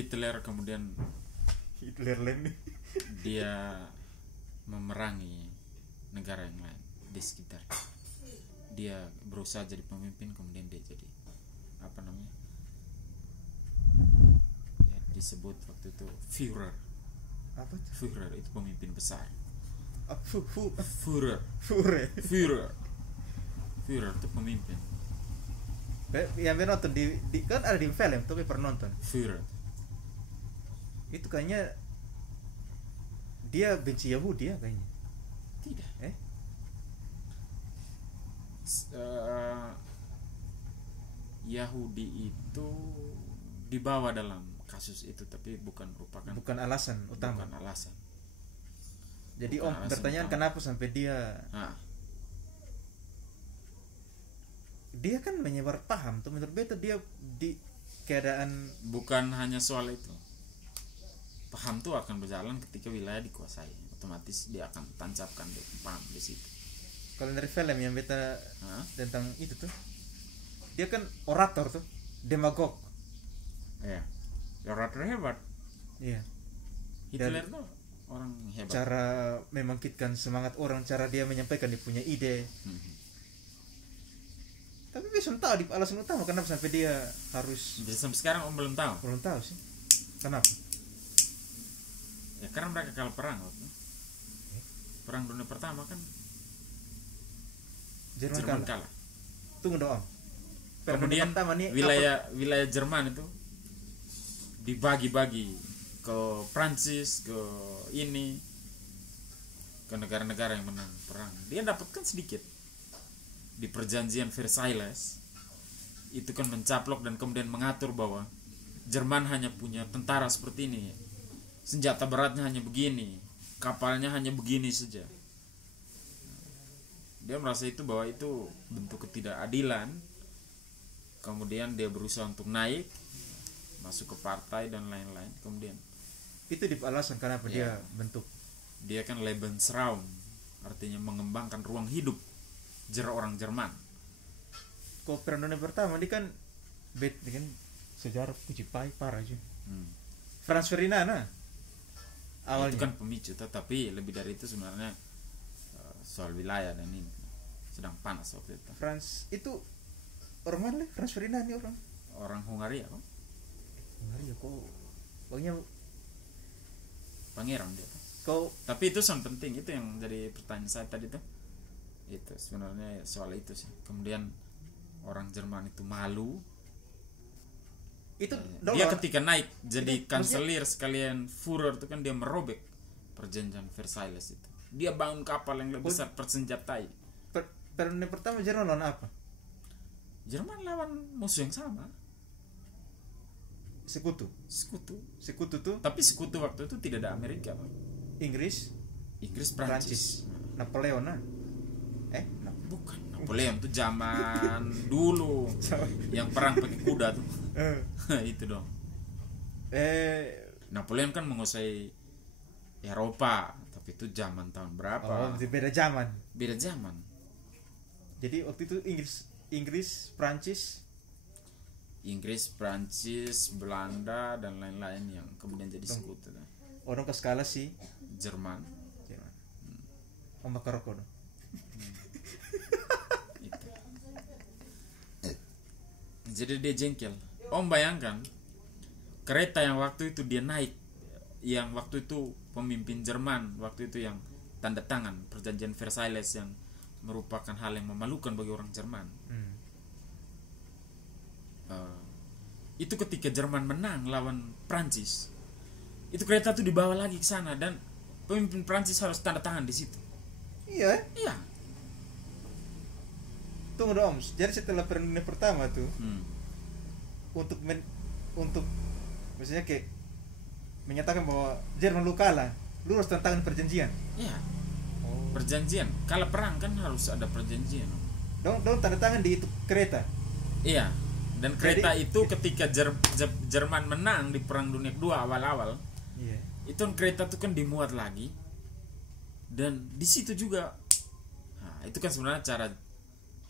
Hitler kemudian Hitlerland. dia memerangi negara yang lain di sekitar. Dia berusaha jadi pemimpin, kemudian dia jadi apa namanya? Ya, disebut waktu itu Führer. Apa tuh? Führer itu pemimpin besar. Führer. Führer itu pemimpin. Yang nonton di kan ada di film tapi pernah nonton. Führer. Itu kayaknya dia benci Yahudi ya kayaknya. Tidak. Eh? Yahudi itu dibawa dalam kasus itu, tapi bukan merupakan alasan utama. Bukan alasan. Jadi bukan Om alasan pertanyaan utama. kenapa sampai dia kan menyebar paham tuh, menurut beta dia di keadaan Bukan hanya soal itu. Paham tuh akan berjalan ketika wilayah dikuasai, otomatis dia akan tancapkan dia paham di situ. kalau dari film yang beta tentang itu tuh, dia kan orator tuh, demagog. Ya, orator hebat. Iya. Hitler tuh orang hebat. Cara membangkitkan semangat orang, cara dia menyampaikan dia punya ide. Tapi bisa tahu di alasan utama kenapa sampai dia harus. Jadi sampai sekarang Om belum tahu. Belum tahu sih. Kenapa? Ya karena mereka kalah perang waktu. Perang Dunia Pertama kan Jerman kalah. Tunggu doang. Kemudian wilayah Jerman itu dibagi-bagi ke Prancis, ke negara-negara yang menang perang. Dia dapatkan sedikit. Di perjanjian Versailles itu kan mencaplok dan kemudian mengatur bahwa Jerman hanya punya tentara seperti ini, senjata beratnya hanya begini, kapalnya hanya begini saja. Dia merasa itu bahwa itu bentuk ketidakadilan. Kemudian dia berusaha untuk naik, masuk ke partai dan lain-lain. Kemudian itu di alasan kenapa dia bentuk. Dia kan Lebensraum, artinya mengembangkan ruang hidup orang Jerman. Kok Perang Dunia Pertama ini kan sejarah pujipai parah aja. Franz Ferdinand awalnya. Itu kan pemicu, tetapi lebih dari itu sebenarnya soal wilayah dan ini sedang panas waktu itu. Franz itu orang mana? Franz Ferdinand ini orang Hungaria kan? Hungaria kok pokoknya pangeran dia. Tapi itu sangat penting, itu yang jadi pertanyaan saya tadi tuh. Itu sebenarnya soal itu sih. Kemudian orang Jerman itu malu. Itu dia ketika naik jadi kanselir sekalian Führer itu kan dia merobek perjanjian Versailles itu. Dia bangun kapal yang lebih besar, persenjatai. Perang Dunia Pertama Jerman lawan apa? Jerman lawan musuh yang sama. Sekutu tuh. Tapi sekutu waktu itu tidak ada Amerika, Pak. Inggris, Prancis. Napoleon Bukan, Napoleon tuh zaman dulu yang perang pakai kuda tuh. Itu dong. Napoleon kan menguasai Eropa, tapi itu zaman tahun berapa? Beda zaman. Jadi waktu itu Inggris, Prancis, Belanda dan lain-lain yang kemudian jadi sekutu. Orang ke skala sih Jerman. Om Makaroko dong. Jadi dia jengkel. Om bayangkan kereta yang waktu itu dia naik, yang waktu itu pemimpin Jerman waktu itu yang tanda tangan perjanjian Versailles yang merupakan hal yang memalukan bagi orang Jerman. Itu ketika Jerman menang lawan Prancis, itu kereta tuh dibawa lagi ke sana dan pemimpin Prancis harus tanda tangan di situ. Iya. Tunggu dong. Jadi setelah Perang Dunia Pertama tuh, untuk maksudnya kayak menyatakan bahwa Jerman lu kalah, lu harus tanda tangan perjanjian. Iya. Perjanjian. Kalau perang kan harus ada perjanjian. Dong tanda tangan di itu kereta. Iya. Dan kereta itu ketika Jerman menang di Perang Dunia Kedua awal-awal, itu kan kereta tuh kan dimuat lagi. Dan di situ juga, itu kan sebenarnya cara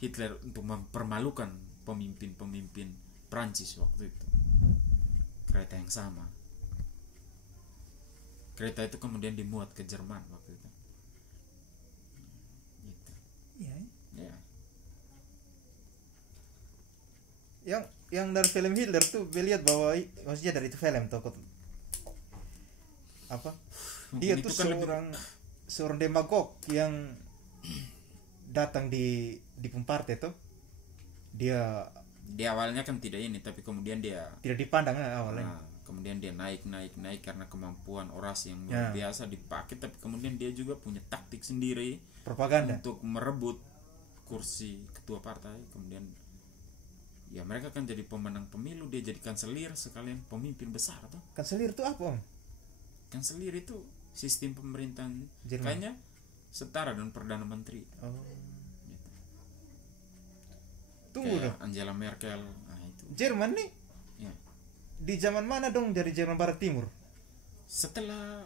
Hitler untuk mempermalukan pemimpin Prancis waktu itu. Kereta yang sama. kereta itu kemudian dimuat ke Jerman waktu itu. Gitu. Iya. Ya. Yang dari film Hitler tuh lihat bahwa maksudnya dari itu film tuh apa? Dia Mungkin tuh itu kan seorang demagog yang datang di Pumparty tuh. Dia di awalnya kan tidak ini, tapi kemudian dia tidak dipandang awalnya. Kemudian dia naik karena kemampuan orasi yang luar biasa dipakai, tapi kemudian dia juga punya taktik sendiri propaganda untuk merebut kursi ketua partai. Kemudian ya mereka kan jadi pemenang pemilu, dia jadi kanselir sekalian pemimpin besar tuh. Kanselir itu apa, Om? Kanselir itu sistem pemerintahan Jerman. kayaknya setara dengan perdana menteri. Oh. Gitu. Tunggu Kayak dong. Angela Merkel, itu. Jerman nih Ya. di zaman mana dong dari Jerman Barat Timur? Setelah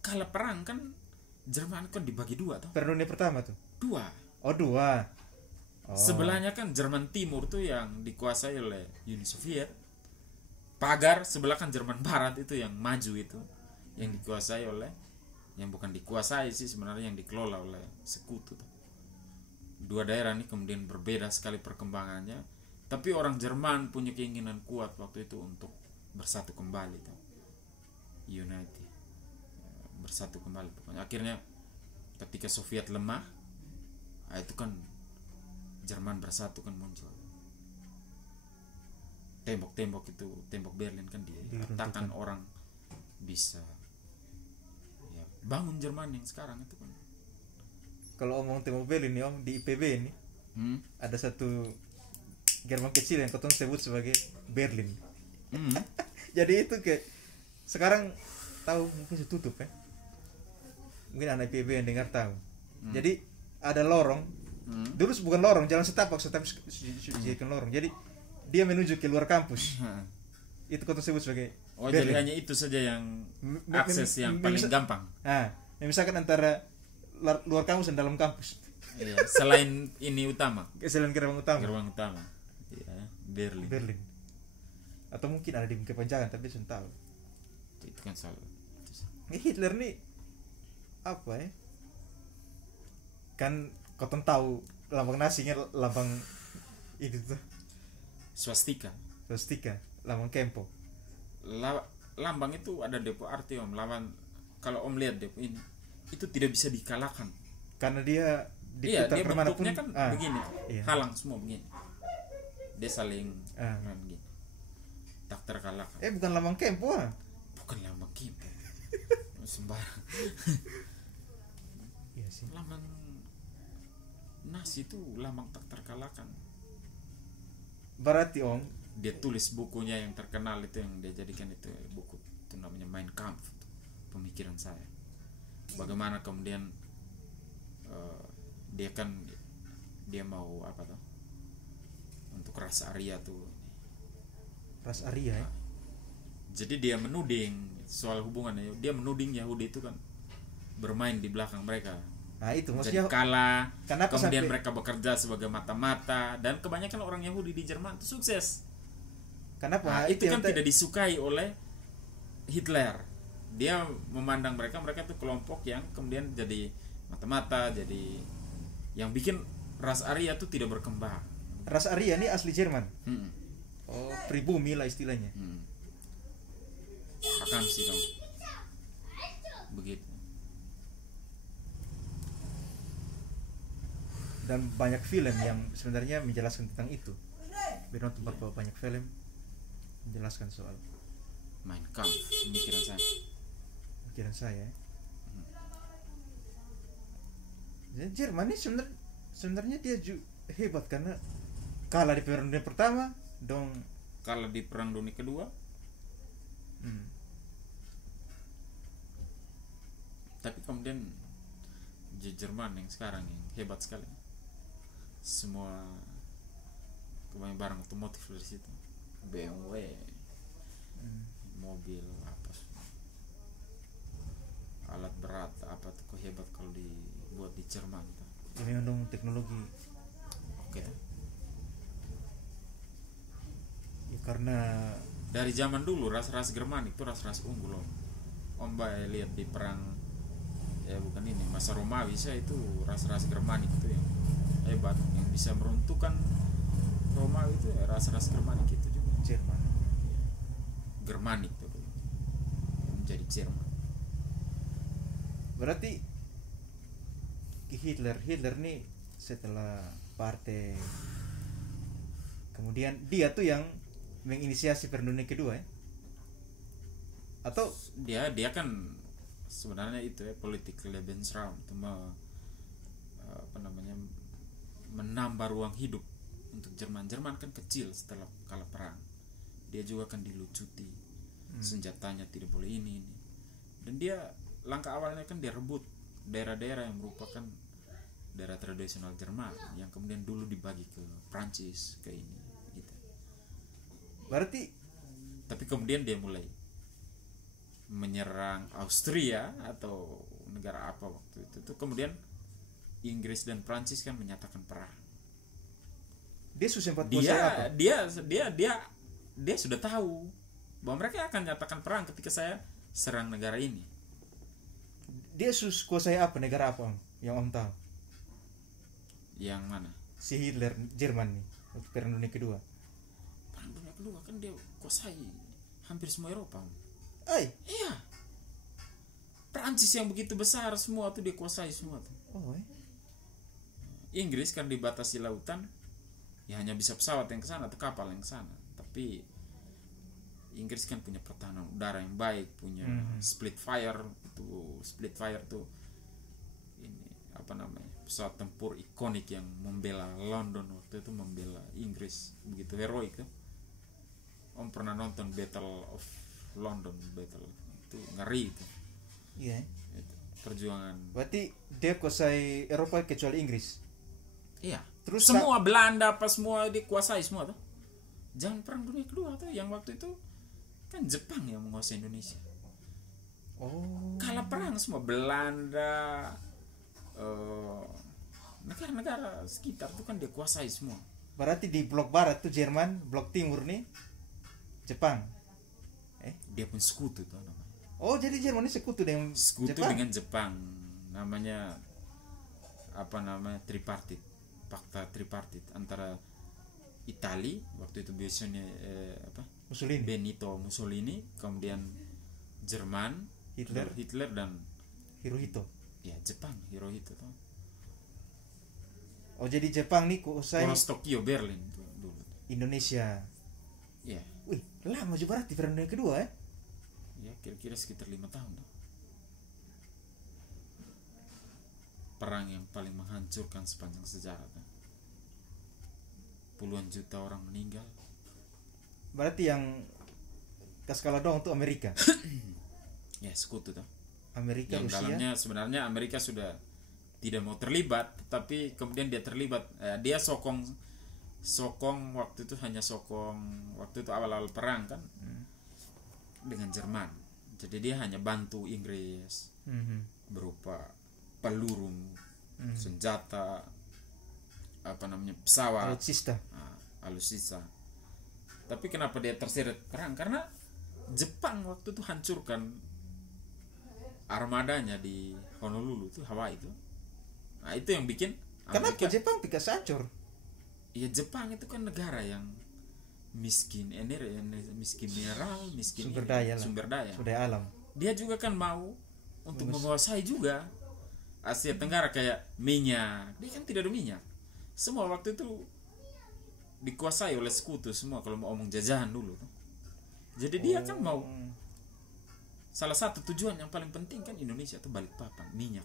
kalah perang kan Jerman kan dibagi dua tuh. Perang Dunia Pertama tuh. Dua. Oh, dua. Oh. Sebelahnya kan Jerman Timur tuh yang dikuasai oleh Uni Soviet. Pagar sebelah kan Jerman Barat itu yang maju itu, yang dikuasai oleh, yang bukan dikuasai sih sebenarnya, yang dikelola oleh sekutu tuh. Dua daerah ini kemudian berbeda sekali perkembangannya, tapi orang Jerman punya keinginan kuat waktu itu untuk bersatu kembali tuh. United. Bersatu kembali pokoknya. Akhirnya ketika Soviet lemah, itu kan Jerman bersatu kan muncul. Tembok-tembok itu, tembok Berlin kan diratakan, orang bisa ya bangun Jerman yang sekarang itu kan. Kalau omong tembok Berlin nih, Om, di IPB ini ada satu gerbang kecil yang kotong sebut sebagai Berlin. Jadi itu kayak sekarang tahu mungkin sudah tutup ya. Mungkin anak IPB yang dengar tahu. Jadi ada lorong. Dulu bukan lorong, jalan setapak dijadikan lorong. Jadi dia menuju ke luar kampus. Itu kota sebut sebagai Berlin. Jadi hanya itu saja yang akses yang paling gampang. Misalkan antara luar kampus dan dalam kampus. Iya, selain ini utama. Selain gerbang utama. Gerbang utama. Ya, Berlin. Atau mungkin ada di Bukit Panjangan, tapi saya tahu. Itu kan salah. Hitler nih apa ya? Kan kotong tahu lambang nasinya lambang itu tuh. Swastika, lambang Kempo. Lambang itu ada depo arti, Om. Lawan, kalau Om lihat depo ini, itu tidak bisa dikalahkan. Karena dia dia bentuknya kan begini, iya. halang semua begini. Dia saling begini. Tak terkalahkan. Bukan lambang Kempo. Bukan lambang Kempo. Sembarang. Iya sih. Lambang nasi itu lambang tak terkalahkan. Berarti, Om, dia tulis bukunya yang terkenal itu, yang dia jadikan itu buku itu namanya Mein Kampf, pemikiran saya. Bagaimana kemudian dia mau apa tuh untuk ras Arya tuh. Ras Arya ya. Jadi dia menuding soal hubungannya, dia menuding Yahudi itu kan bermain di belakang mereka. Nah, itu maksudnya jadi kalah, kemudian sampai mereka bekerja sebagai mata-mata, dan kebanyakan orang Yahudi di Jerman itu sukses. Kenapa? Itu kan tidak disukai oleh Hitler. Dia memandang mereka itu kelompok yang kemudian jadi mata-mata, jadi yang bikin ras Arya itu tidak berkembang. Ras Arya ini asli Jerman. Oh, pribumi lah istilahnya. Akan sih dong. Begitu. Dan banyak film yang sebenarnya menjelaskan tentang itu. Nonton beberapa banyak film menjelaskan soal Mein Kampf, pemikiran saya. Jadi Jerman ini sebenarnya dia hebat karena kalah di Perang Dunia Pertama, kalah di Perang Dunia Kedua. Tapi kemudian Jerman yang sekarang yang hebat sekali. Semua kebanyakan barang otomotif dari situ, BMW, mobil apa, alat berat apa tuh hebat kalau dibuat di Jerman tuh. Ini dong teknologi. Oke. Ya karena dari zaman dulu ras-ras Germanik itu ras-ras unggul loh. Om Bay lihat di perang, ya bukan ini, masa Romawi saya itu ras-ras Germanik itu yang hebat, yang bisa meruntuhkan Romawi itu ya ras-ras Germanik itu juga. Jerman. Germanik tuh dulu. Menjadi Jerman. Berarti Hitler nih setelah partai, kemudian dia tuh yang menginisiasi Perang Dunia Kedua ya? Atau Dia kan sebenarnya itu ya, politik Lebensraum itu apa namanya, menambah ruang hidup untuk Jerman. Jerman kan kecil setelah kalah perang. Dia juga kan dilucuti, senjatanya tidak boleh ini. Dan dia langkah awalnya kan dia rebut daerah-daerah yang merupakan daerah tradisional Jerman yang kemudian dulu dibagi ke Prancis, ke ini gitu. berarti Tapi kemudian dia mulai menyerang Austria atau negara apa waktu itu. Kemudian Inggris dan Prancis kan menyatakan perang. dia susah sempat kuasai apa? Dia sudah tahu bahwa mereka akan nyatakan perang ketika saya serang negara ini. Dia kuasai apa, negara apa Om? Yang Om tahu? Yang mana? Si Hitler Jerman nih waktu Perang Dunia Kedua. Perang Dunia Kedua kan dia kuasai hampir semua Eropa. Iya. Prancis yang begitu besar semua tuh dia kuasai semua tuh. Inggris kan dibatasi lautan, ya hanya bisa pesawat yang ke sana atau kapal yang ke sana. Tapi Inggris kan punya pertahanan udara yang baik, punya Spitfire tuh ini apa namanya, pesawat tempur ikonik yang membela London waktu itu, membela Inggris begitu heroik tuh. Om pernah nonton Battle of London, battle itu ngeri itu. Iya. Itu perjuangan. Berarti dia kuasai Eropa kecuali Inggris. Iya. Terus semua Belanda apa semua dikuasai semua tuh. Jangan Perang Dunia Kedua tuh, yang waktu itu kan Jepang yang menguasai Indonesia. Kalah perang semua Belanda, negara-negara sekitar tuh kan dia kuasai semua. Berarti di blok barat tuh Jerman, blok timur nih Jepang. Dia pun sekutu tuh namanya. Jadi Jerman ini sekutu dengan Sekutu Jepang. dengan Jepang. Namanya apa namanya, tripartit. Fakta tripartit antara Itali waktu itu biasanya Mussolini. Benito Mussolini, kemudian Jerman Hitler dan Hirohito. Ya Jepang Hirohito tuh. Jadi Jepang nih kuasai Poros Tokyo Berlin tuh dulu. Indonesia. Ya. Wih, lama juga berarti Perang Dunia Kedua ya? Ya kira-kira sekitar 5 tahun tuh. Perang yang paling menghancurkan sepanjang sejarah tuh. Puluhan juta orang meninggal. Berarti yang kaskala doang untuk Amerika. Ya sekutu tuh. Amerika, yang Rusia. Dalamnya sebenarnya Amerika sudah tidak mau terlibat, tapi kemudian dia terlibat. Dia sokong waktu itu, hanya sokong waktu itu awal-awal perang kan dengan Jerman. Jadi dia hanya bantu Inggris berupa peluru, senjata, apa namanya, pesawat, alutsista. Tapi kenapa dia terseret perang? Karena Jepang waktu itu hancurkan armadanya di Honolulu itu, Hawaii itu. Nah itu yang bikin Kenapa Jepang tidak hancur? Ya Jepang itu kan negara yang miskin miskin mineral, miskin sumber daya alam. Dia juga kan mau untuk menguasai juga Asia Tenggara, kayak minyak. Dia kan tidak ada minyak. Semua waktu itu dikuasai oleh sekutu semua kalau mau omong jajahan dulu. Jadi dia kan mau, salah satu tujuan yang paling penting kan Indonesia itu Balikpapan, minyak,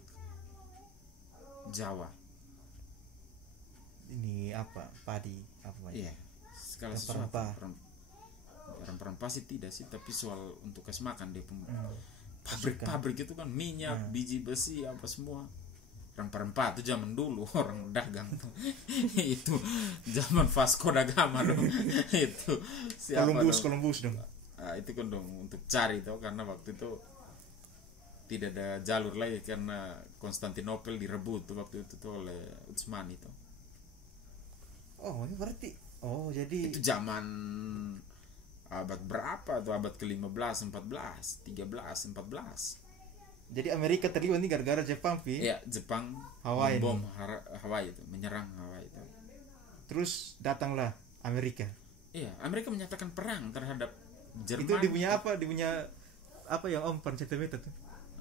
Jawa. Ini apa, padi apa ya? Iya. Sekali rempah sih tidak sih, tapi soal untuk kasih makan dia pun pabrik itu kan minyak, biji besi apa semua. Rempah-rempah itu zaman dulu orang dagang tuh. Itu zaman Vasco da Gama dong. Itu Columbus dong. Itu kan dong untuk cari itu, karena waktu itu tidak ada jalur lagi karena Konstantinopel direbut tuh waktu itu tuh oleh Utsmani itu. Berarti jadi itu zaman abad berapa tuh, abad ke-15, 14, 13, 14. Jadi Amerika terlibat nih gara-gara Jepang, Iya, Jepang Hawaii bom Hawaii itu, menyerang Hawaii itu. Terus datanglah Amerika. Iya, Amerika menyatakan perang terhadap Jerman. Itu dia punya apa? Dia punya apa yang Om Pancetmeta tuh?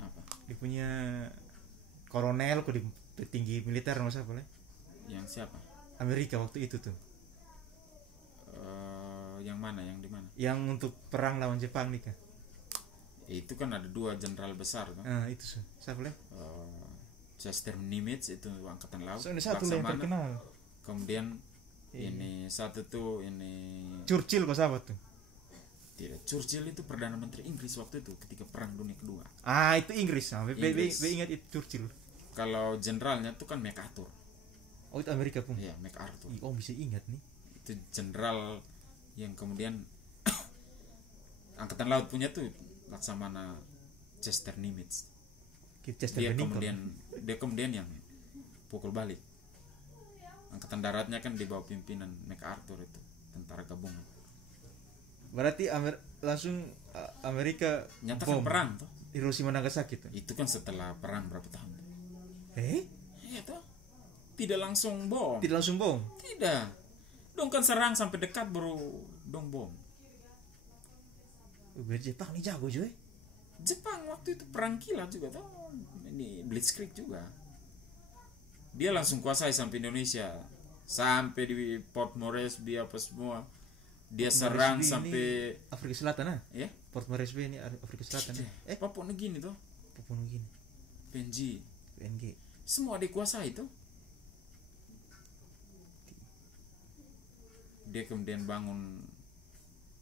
Apa? Dia punya kolonel kok di tinggi militer masa boleh? Yang siapa? Amerika waktu itu tuh. Yang mana? Yang di mana? Yang untuk perang lawan Jepang nih kan. Itu kan ada 2 jenderal besar tuh. Itu siapa boleh? Chester Nimitz itu angkatan laut. So, ini satu yang terkenal. Kemudian ini satu tuh ini Churchill kok sahabat tuh. Tidak, Churchill itu perdana menteri Inggris waktu itu ketika perang dunia kedua. Itu Inggris. Ingat itu Churchill. Kalau jenderalnya tuh kan MacArthur. Oh, itu Amerika pun. Iya, MacArthur. Oh, bisa ingat nih. Itu jenderal yang kemudian angkatan laut punya tuh Laksamana Chester Nimitz. Dia kemudian yang pukul balik. Angkatan daratnya kan di bawah pimpinan MacArthur itu, tentara gabungan. Berarti langsung Amerika nyatakan bom perang tuh. Hiroshima Nagasaki tuh. Itu kan setelah perang berapa tahun? Iya tuh. Tidak langsung bom. Tidak. Dong kan serang sampai dekat baru dong bom. Jepang nih jago juga. Jepang waktu itu perang kilat juga tuh. Ini Blitzkrieg juga. Dia langsung kuasai sampai Indonesia. Sampai di Port Moresby apa semua. Dia Port serang Moresby sampai Afrika Selatan ya? Port Moresby ini Afrika Selatan. Papua Nugini tuh. Papua Nugini. PNG. Semua dikuasai tuh. Dia kemudian bangun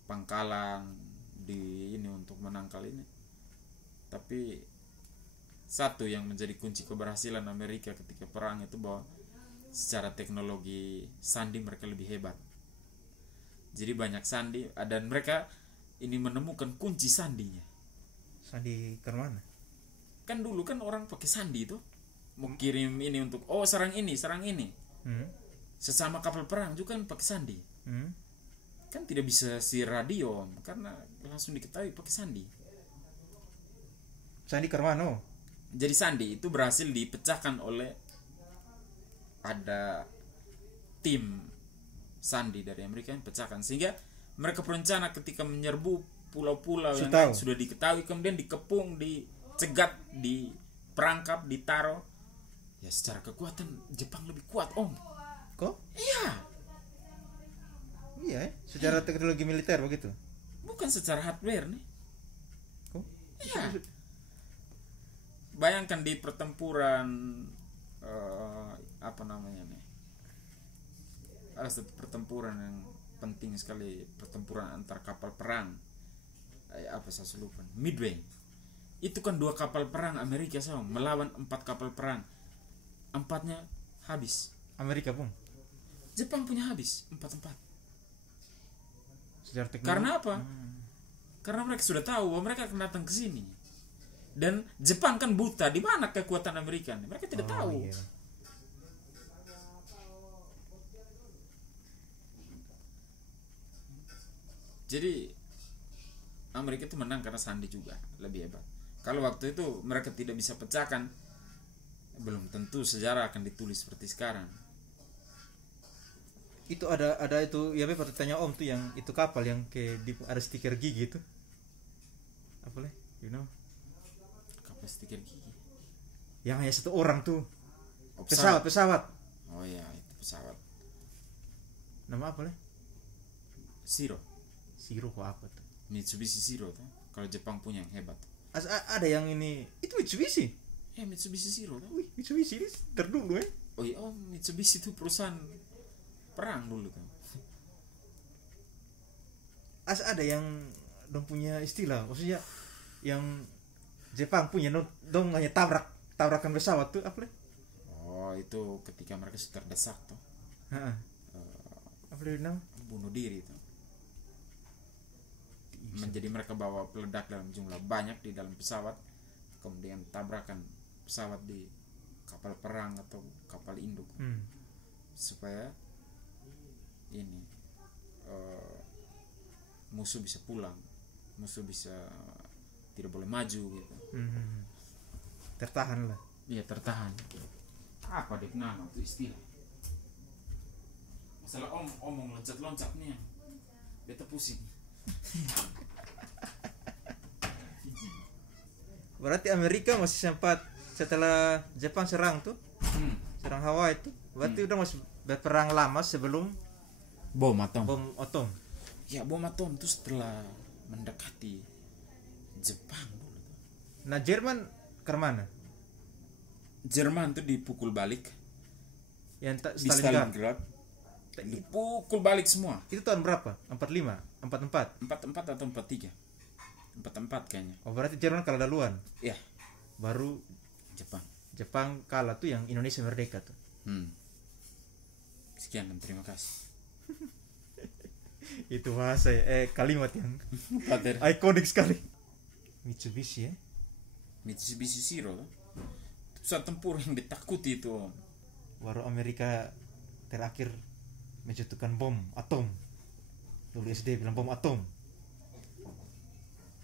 pangkalan di ini untuk menangkal ini. Tapi satu yang menjadi kunci keberhasilan Amerika ketika perang itu bahwa secara teknologi sandi mereka lebih hebat. Jadi banyak sandi dan mereka ini menemukan kunci sandinya. Sandi ke mana? Kan dulu kan orang pakai sandi itu mau kirim ini untuk serang ini. Sesama kapal perang juga kan pakai sandi. Kan tidak bisa si radio karena langsung diketahui pakai sandi. Sandi ke mana? Jadi sandi itu berhasil dipecahkan oleh ada tim sandi dari Amerika yang pecahkan sehingga mereka berencana ketika menyerbu pulau-pulau yang sudah diketahui kemudian dikepung, dicegat, diperangkap, ditaruh. Ya secara kekuatan Jepang lebih kuat, Om. Kok? Iya, secara teknologi militer begitu. Bukan secara hardware nih. Kok? Iya. Bayangkan di pertempuran apa namanya nih? Ada satu pertempuran yang penting sekali, pertempuran antar kapal perang. Apa saya lupa? Midway. Itu kan 2 kapal perang Amerika sama melawan 4 kapal perang. 4-nya habis. Amerika pun. Jepang punya habis 4. Karena apa? Karena mereka sudah tahu bahwa mereka akan datang ke sini. Dan Jepang kan buta di mana kekuatan Amerika. Mereka tidak tahu. Iya. Jadi Amerika itu menang karena sandi juga lebih hebat. Kalau waktu itu mereka tidak bisa pecahkan, belum tentu sejarah akan ditulis seperti sekarang. Itu ada itu ya Pak tanya Om tuh yang itu kapal yang kayak ada stiker gigi itu. Apa leh? Kapal stiker gigi. Yang hanya 1 orang tuh. Pesawat. Oh iya, itu pesawat. Nama apa leh? Zero kok apa tuh? Mitsubishi Zero tuh. Kalau Jepang punya yang hebat. Ada yang ini itu Mitsubishi. Mitsubishi Zero tuh. Wih, Mitsubishi ini terdulu Oh iya, Mitsubishi itu perusahaan perang dulu tuh. Ada yang dong punya istilah, maksudnya yang Jepang punya dong hanya tabrakan pesawat tuh apa leh? Itu ketika mereka terdesak tuh. Apa leh bunuh diri tuh. Menjadi mereka bawa peledak dalam jumlah banyak di dalam pesawat, kemudian tabrakan pesawat di kapal perang atau kapal induk supaya ini musuh bisa pulang, musuh bisa tidak boleh maju gitu. Tertahan lah. Iya, tertahan. Apa dek nama itu istilah? Masalah omong loncat-loncat nih, beta pusing. Berarti Amerika masih sempat setelah Jepang serang tuh, serang Hawaii itu, berarti udah masih berperang lama sebelum Bom atom. bom atom. Ya, bom atom itu setelah mendekati Jepang. Nah Jerman ke mana? Jerman tuh dipukul balik Yang di Stalingrad. Dipukul balik semua. Itu tahun berapa? 45, 44. 44 atau 43? 44 kayaknya. Oh berarti Jerman kalah duluan. Ya, Baru Jepang. kalah tuh yang Indonesia merdeka tuh. Sekian dan terima kasih. Itu bahasa kalimat yang Pater. ikonik sekali. Mitsubishi ya. Mitsubishi Zero tuh. Pesawat tempur yang ditakuti itu. Baru Amerika terakhir menjatuhkan bom atom. WSD bilang bom atom.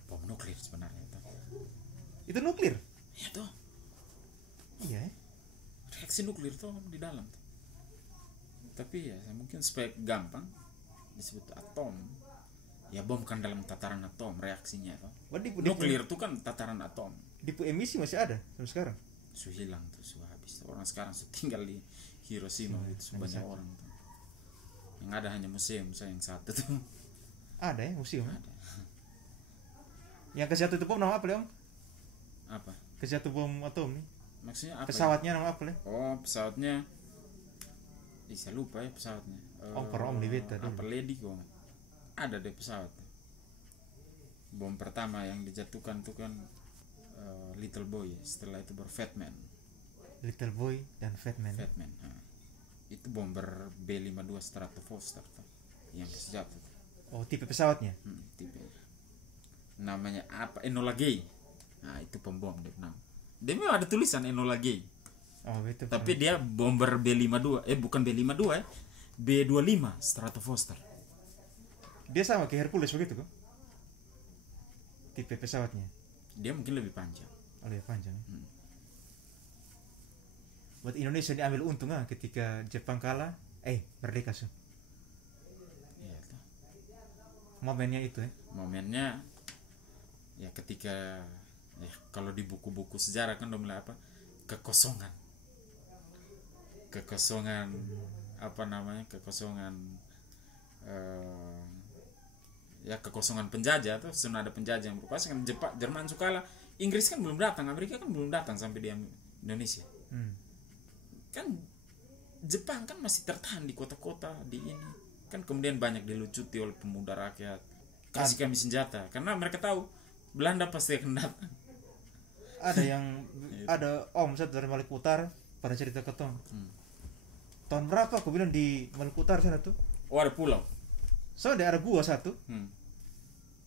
Bom nuklir sebenarnya itu. Itu nuklir. Ya tuh. Iya. Reaksi nuklir tuh di dalam tuh. Tapi ya mungkin supaya gampang disebut atom. Ya bom kan dalam tataran atom reaksinya tuh. Nuklir tuh kan tataran atom. Dipu emisi masih ada sampai sekarang. Sudah hilang tuh, sudah habis. Orang sekarang sudah tinggal di Hiroshima itu banyak orang tuh. Yang ada hanya museum saya yang satu tuh. Ada ya museum. Ada. Yang kejatuh itu bom nama apa Om? Apa? Kejatuh bom atom nih. Maksudnya apa? Pesawatnya nama apa ya? Oh, pesawatnya. Saya lupa ya pesawatnya. Pernah Om di beta dulu. Apa Lady kok? Ada deh pesawat. Bom pertama yang dijatuhkan tuh kan Little Boy. Setelah itu baru Fat Man. Little Boy dan Fat Man. Nah. Itu bomber B-52 Stratoforster tuh, yang jatuh. Oh tipe pesawatnya? Tipe. Namanya apa? Enola Gay. Nah itu pembom dia nama. Dia memang ada tulisan Enola Gay. Oh itu. Tapi dia bomber B-52. Bukan B-52 ya. B-25 Stratoforster. Dia sama kayak Hercules begitu kok? Tipe pesawatnya? Dia mungkin lebih panjang. Oh lebih panjang. Buat Indonesia diambil untung ketika Jepang kalah, merdeka sih. Iya tuh. Momennya itu ya. Momennya ya ketika kalau di buku-buku sejarah kan udah mulai apa? Kekosongan. Apa namanya? Kekosongan kekosongan penjajah tuh, sudah ada penjajah yang berkuasa kan. Jerman sukalah, Inggris kan belum datang, Amerika kan belum datang sampai di Indonesia. Kan Jepang kan masih tertahan di kota-kota di ini. Kan kemudian banyak dilucuti oleh pemuda rakyat. Kasih kami senjata karena mereka tahu Belanda pasti akan datang. Ada Om satu dari Maluku Utara pada cerita ketong. Tahun berapa aku bilang di Maluku Utara sana tuh? Oh ada pulau. Soalnya ada gua satu.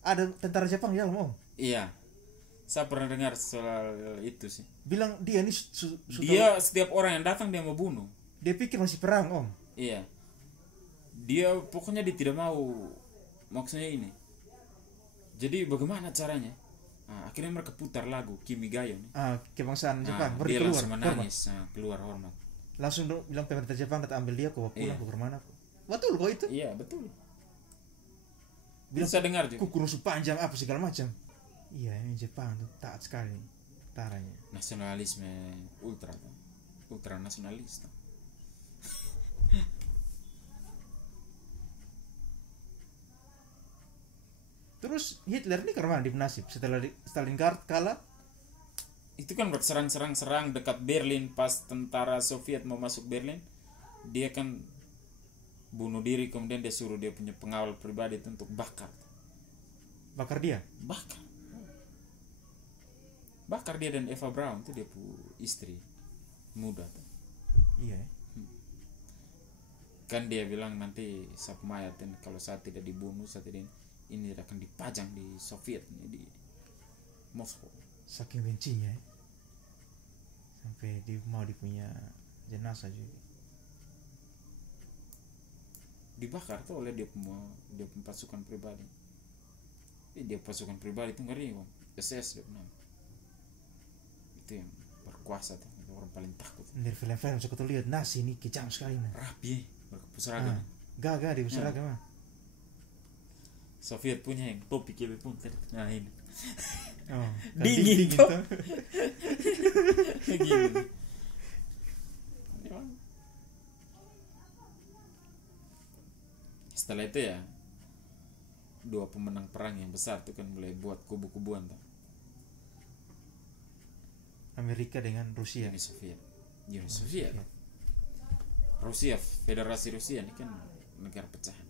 Ada tentara Jepang di dalam Om. Iya. Saya pernah dengar soal itu sih. Bilang dia ini dia setiap orang yang datang dia mau bunuh. Dia pikir masih perang Om. Iya. Dia pokoknya dia tidak mau, maksudnya ini. Jadi bagaimana caranya? Akhirnya mereka putar lagu Kimigayo nih. Kebangsaan Jepang. Dia langsung menangis, keluar hormat. Langsung bilang pemerintah Jepang datang ambil dia kok pulang ke mana kok. Betul kok itu? Iya betul. Bilang saya dengar juga. Kuku rusuk panjang apa segala macam. Iya ini Jepang tuh taat sekali tentaranya. Nasionalisme ultra nasionalis. Terus Hitler ini kemana di nasib setelah Stalingrad kalah? Itu kan berserang dekat Berlin pas tentara Soviet mau masuk Berlin. Dia kan bunuh diri, kemudian dia suruh dia punya pengawal pribadi itu untuk bakar dia dan Eva Braun itu dia istri muda tuh. Iya kan dia bilang nanti sab mayat dan kalau saya tidak dibunuh ini akan dipajang di Soviet di Moskow. Saking bencinya sampai mau dipunya jenazah juga dibakar tuh oleh dia pasukan pribadi. Dia pasukan pribadi itu ngeri bang. SS dia benar. Itu yang berkuasa tuh, orang paling takut. Dari film-film suka tuh lihat Nazi ini kejam sekali nah. Rapi berseragam. Gak di seragam mah. Soviet punya yang topi kiri pun tadi. Nah ini. Oh, dingin gitu. Gini. Setelah itu ya, dua pemenang perang yang besar tuh kan mulai buat kubu-kubuan tuh. Amerika dengan Rusia. Uni Soviet. Rusia, Federasi Rusia ini kan negara pecahan.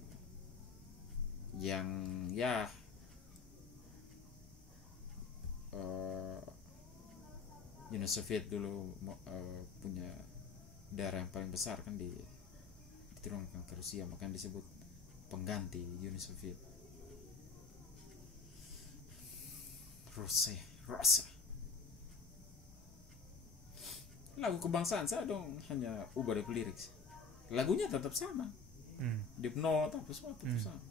Yang ya Uni Soviet dulu punya daerah yang paling besar kan diturunkan ke Rusia, makanya disebut pengganti Uni Soviet. Rusia. Lagu kebangsaan saya dong hanya ubah dari lirik. Lagunya tetap sama. Dipnot apa semua tetap sama.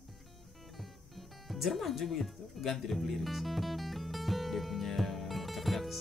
Jerman juga gitu, ganti dari lirik. Dia punya kata-kata